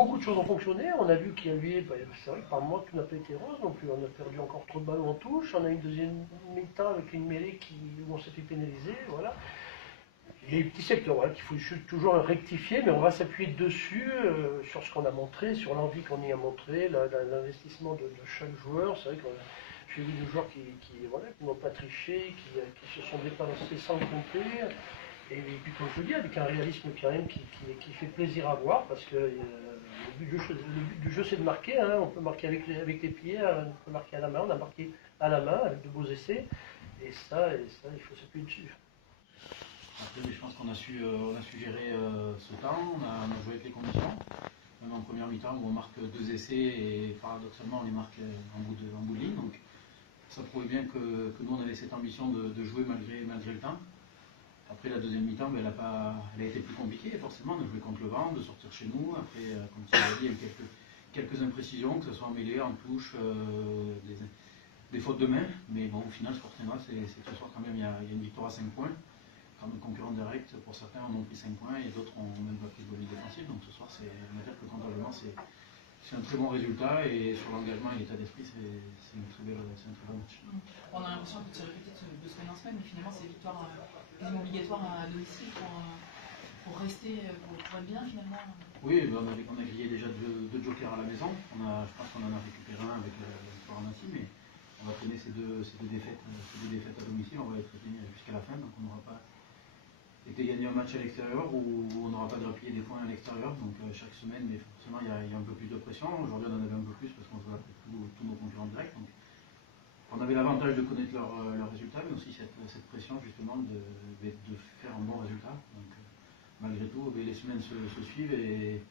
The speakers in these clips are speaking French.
beaucoup de choses ont fonctionné. On a vu qu'il y avait, c'est vrai que par moment tout n'a pas été rose non plus. On a perdu encore trop de ballons en touche. On a une deuxième mi-temps avec une mêlée où on s'est fait pénaliser. Voilà. Il y a des petits secteurs voilà, qu'il faut toujours rectifier, mais on va s'appuyer dessus, sur ce qu'on a montré, sur l'envie qu'on y a montré, l'investissement de chaque joueur. C'est vrai que j'ai vu des joueurs qui n'ont pas triché, qui se sont dépensés sans compter. Et puis, comme je le dis, avec un réalisme quand même qui fait plaisir à voir, parce que le but du jeu, c'est de marquer. Hein. On peut marquer avec les pieds, on peut marquer à la main, on a marqué à la main avec de beaux essais. Et ça il faut s'appuyer dessus. Après, je pense qu'on a su gérer ce temps, on a joué avec les conditions. Même en première mi-temps où on marque 2 essais et paradoxalement on les marque en bout de ligne. Donc ça prouvait bien que nous on avait cette ambition de jouer malgré le temps. Après la deuxième mi-temps, elle a été plus compliquée, forcément, on a joué contre le vent, de sortir chez nous. Après, comme tu l'as dit, il y a eu quelques imprécisions, que ce soit en mêlée, en touche, des fautes de main. Mais bon, au final, Sporting c'est que ce soir quand même, il y a une victoire à 5 points. Quand nos concurrents directs, pour certains, en ont pris 5 points et d'autres ont même pas pris de bonus défensif. Donc ce soir, on va dire que comptablement, c'est un très bon résultat et sur l'engagement et l'état d'esprit, c'est un très bon match. On a l'impression que tu répétais de semaine en semaine, mais finalement, c'est victoire quasiment obligatoire à domicile pour rester, pour être bien finalement. Oui, on a grillé déjà 2 jokers à la maison. Je pense qu'on en a récupéré un avec la victoire en Nancy, mais on va traîner ces deux défaites à domicile. On va les traîner jusqu'à la fin, donc on n'aura pas été gagné un match à l'extérieur où on n'aura pas de replier des points à l'extérieur. Donc chaque semaine, mais forcément, il y a un peu plus de pression. Aujourd'hui, on en avait un peu plus parce qu'on joue après tous nos concurrents directs. Donc, on avait l'avantage de connaître leurs résultats, mais aussi cette pression justement de faire un bon résultat. Donc, malgré tout, les semaines se suivent et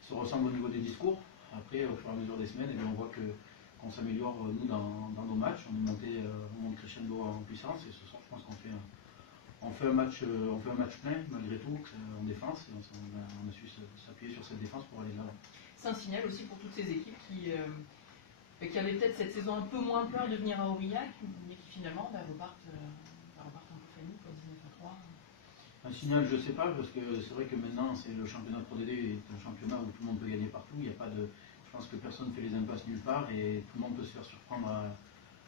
se ressemblent au niveau des discours. Après, au fur et à mesure des semaines, on voit qu'on s'améliore, nous, dans nos matchs. On monte crescendo en puissance et ce soir, je pense qu'on fait un match plein, malgré tout, en défense. Et on a su s'appuyer sur cette défense pour aller de l'avant. C'est un signal aussi pour toutes ces équipes qui avaient peut-être cette saison un peu moins peur de venir à Aurillac, mais qui finalement repartent un peu famille, comme 19 à 3. Un signal, je ne sais pas, parce que c'est vrai que maintenant, le championnat de Pro D2 est un championnat où tout le monde peut gagner partout. Je pense que personne ne fait les impasses nulle part et tout le monde peut se faire surprendre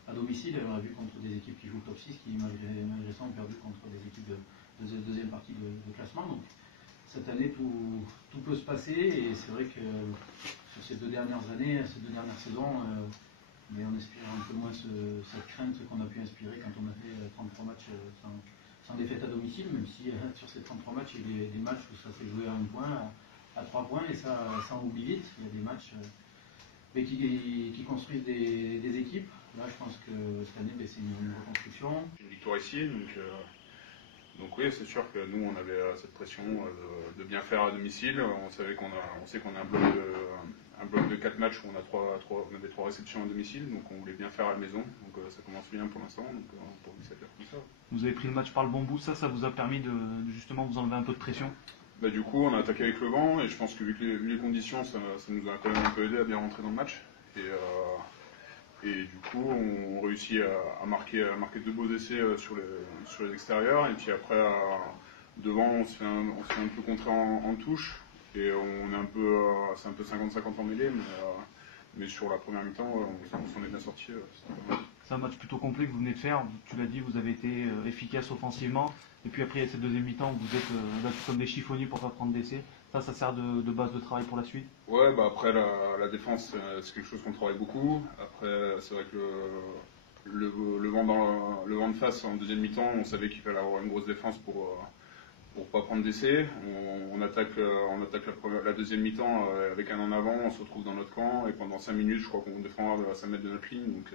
à domicile. On a vu contre des équipes qui jouent top 6 qui, malgré ça, ont perdu contre des équipes de deuxième partie de classement. Donc, cette année, tout peut se passer et c'est vrai que sur ces 2 dernières années, ces 2 dernières saisons, mais on inspire un peu moins cette crainte qu'on a pu inspirer quand on a fait 33 matchs sans défaite à domicile, même si sur ces 33 matchs, il y a des matchs où ça s'est joué à 1 point, à 3 points, et ça on oublie vite. Il y a des matchs qui construisent des équipes. Là, je pense que cette année, c'est une reconstruction. Une victoire ici, donc oui, c'est sûr que nous, on avait cette pression de bien faire à domicile. On sait qu'on a un bloc de 4 matchs où on avait 3 réceptions à domicile, donc on voulait bien faire à la maison. Donc ça commence bien pour l'instant, donc pour nous, ça fait comme ça. Vous avez pris le match par le bon bout, ça vous a permis de justement vous enlever un peu de pression? Du coup, on a attaqué avec le vent, et je pense que vu les conditions, ça nous a quand même un peu aidé à bien rentrer dans le match. Et du coup, on réussit à marquer 2 beaux essais sur les extérieurs. Et puis après, devant, on se fait un peu contrer en touche. Et c'est un peu 50-50 en mêlée. Mais sur la première mi-temps, on s'en est bien sorti. C'est un match plutôt complet que vous venez de faire. Tu l'as dit, vous avez été efficace offensivement. Et puis après, il y a cette deuxième mi-temps où vous êtes battus comme des chiffonniers pour ne pas prendre d'essai. Ça sert de base de travail pour la suite? Ouais, après la défense, c'est quelque chose qu'on travaille beaucoup. Après, c'est vrai que le vent de face en deuxième mi-temps, on savait qu'il fallait avoir une grosse défense pour pas prendre d'essai. On attaque la deuxième mi-temps avec un en avant, on se retrouve dans notre camp et pendant 5 minutes, je crois qu'on défend à 5 mètres de notre ligne, donc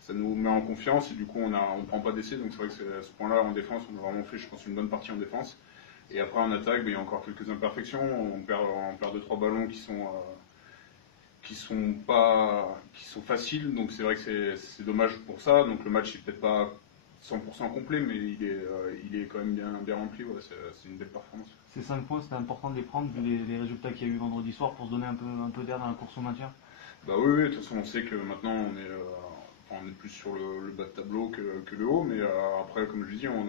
ça nous met en confiance et du coup on prend pas d'essai. Donc c'est vrai que à ce point-là en défense, on a vraiment fait, je pense, une bonne partie en défense. Et après en attaque, il y a encore quelques imperfections. On perd 2-3 ballons qui sont faciles. Donc c'est vrai que c'est dommage pour ça. Donc le match n'est peut-être pas 100% complet, mais il est quand même bien rempli. Ouais, c'est une belle performance. Ces 5 points, c'était important de les prendre vu les résultats qu'il y a eu vendredi soir pour se donner un peu d'air dans la course au maintien? Oui, de toute façon on sait que maintenant on est plus sur le bas de tableau que le haut, mais après, comme je dis, on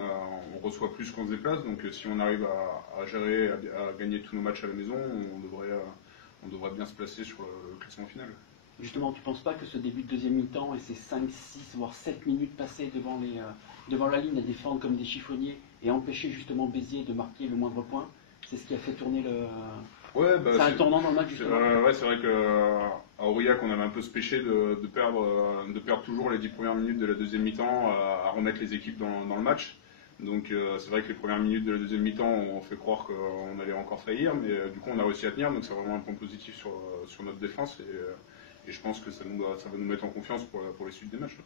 reçoit plus qu'on se déplace, donc si on arrive à gérer, à gagner tous nos matchs à la maison, on devrait bien se placer sur le classement final. Justement, tu ne penses pas que ce début de deuxième mi-temps et ces 5, 6, voire 7 minutes passées devant la ligne à défendre comme des chiffonniers et empêcher justement Béziers de marquer le moindre point, c'est ce qui a fait tourner le... Ouais, c'est un tournant dans le match, justement. Ouais, c'est vrai qu'à Aurillac, on avait un peu ce péché de perdre toujours les 10 premières minutes de la deuxième mi-temps à remettre les équipes dans le match. Donc c'est vrai que les premières minutes de la deuxième mi-temps, on fait croire qu'on allait encore faillir, mais du coup on a réussi à tenir, donc c'est vraiment un point positif sur notre défense, et je pense que ça va nous mettre en confiance pour les suites des matchs.